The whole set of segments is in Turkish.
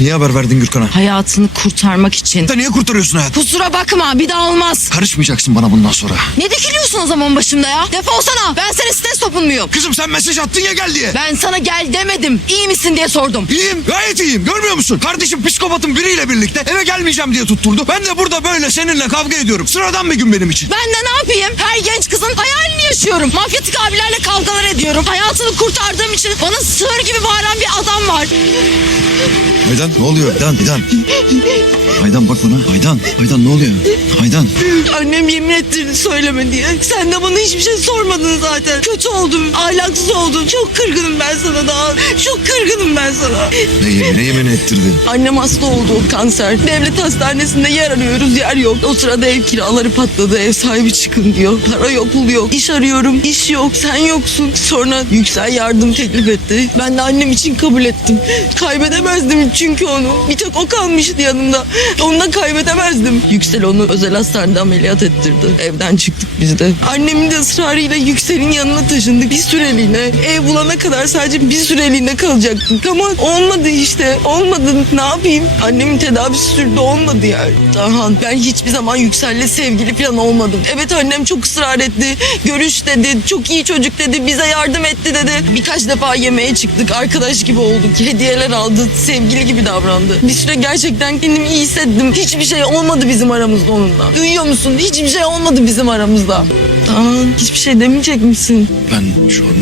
Niye haber verdin Gürkan'a? Hayatını kurtarmak için. Sen niye kurtarıyorsun hayatı? Kusura bakma bir daha olmaz. Karışmayacaksın bana bundan sonra. Ne dikiliyorsun o zaman başımda ya? Defolsana. Ben senin stres topun muyum? Kızım sen mesaj attın ya gel diye. Ben sana gel demedim. İyi misin diye sordum. İyiyim gayet iyiyim görmüyor musun? Kardeşim psikopatın biriyle birlikte eve gelmeyeceğim diye tutturdu. Ben de burada böyle seninle kavga ediyorum. Sıradan bir gün benim için. Ben de ne yapayım? Her genç kızın hayalini yaşıyorum. Mafyatik abilerle kavgalar ediyorum. Hayatını kurtardığım için bana sığır gibi bağıran bir adam var. Aydan ne oluyor? Aydan, Aydan. Aydan bak bana. Aydan, Aydan ne oluyor? Aydan. Annem yemin ettirdi söyleme diye. Sen de bana hiçbir şey sormadın zaten. Kötü oldum, ahlaksız oldum. Çok kırgınım ben sana daha. Çok kırgınım ben sana. Ne yemin, ne yemin ettirdin? Annem hasta oldu, kanser. Devlet hastanesinde yer arıyoruz, yer yok. O sırada ev kiraları patladı, ev sahibi çıkın diyor. Para yok, pul yok. İş arıyorum, iş yok, sen yoksun. Sonra Yüksel yardım teklif etti. Ben de annem için kabul ettim. Kaybedemezdim çünkü onu. Bir tek o kalmıştı yanımda. Onu da kaybedemezdim. Yüksel onu özel hastanede ameliyat ettirdi. Evden çıktık biz de. Annemin de ısrarıyla Yüksel'in yanına taşındık. Bir süreliğine. Ev bulana kadar sadece bir süreliğine kalacaktık. Ama olmadı işte. Olmadı. Ne yapayım? Annemin tedavisi sürdü. Olmadı yani. Tarhan ben hiçbir zaman Yüksel'le sevgili falan olmadım. Evet annem çok ısrar etti. Görüş dedi. Çok iyi çocuk dedi. Bize yardım etti dedi. Birkaç defa yemeğe çıktık. Arkadaş gibi olduk. Hediyeler aldı. Sevgili gibi davrandı. Bir süre gerçekten kendimi iyi hissettim. Hiçbir şey olmadı bizim aramızda onunla. Duyuyor musun? Hiçbir şey olmadı bizim aramızda. Tarhan hiçbir şey demeyecek misin? Ben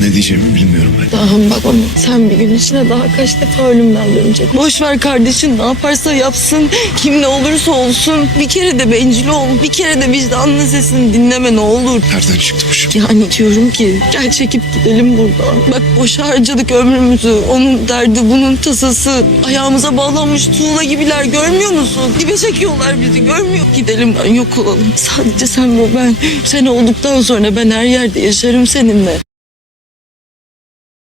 ne diyeceğimi bilmiyorum ben. Tamam bak ama sen bir gün içine daha kaç defa ölümden dönecek. Boş ver kardeşin ne yaparsa yapsın. Kim ne olursa olsun. Bir kere de bencil ol. Bir kere de vicdanlı sesini dinleme ne olur. Nereden çıktı bu şimdi? Yani diyorum ki gel çekip gidelim buradan. Bak boşa harcadık ömrümüzü. Onun derdi bunun tasası. Ayağımıza bağlanmış tuğla gibiler görmüyor musun? Dibe çekiyorlar bizi görmüyor. Gidelim ben yok olalım. Sadece sen ve ben. Sen olduktan sonra ben her yerde yaşarım seninle.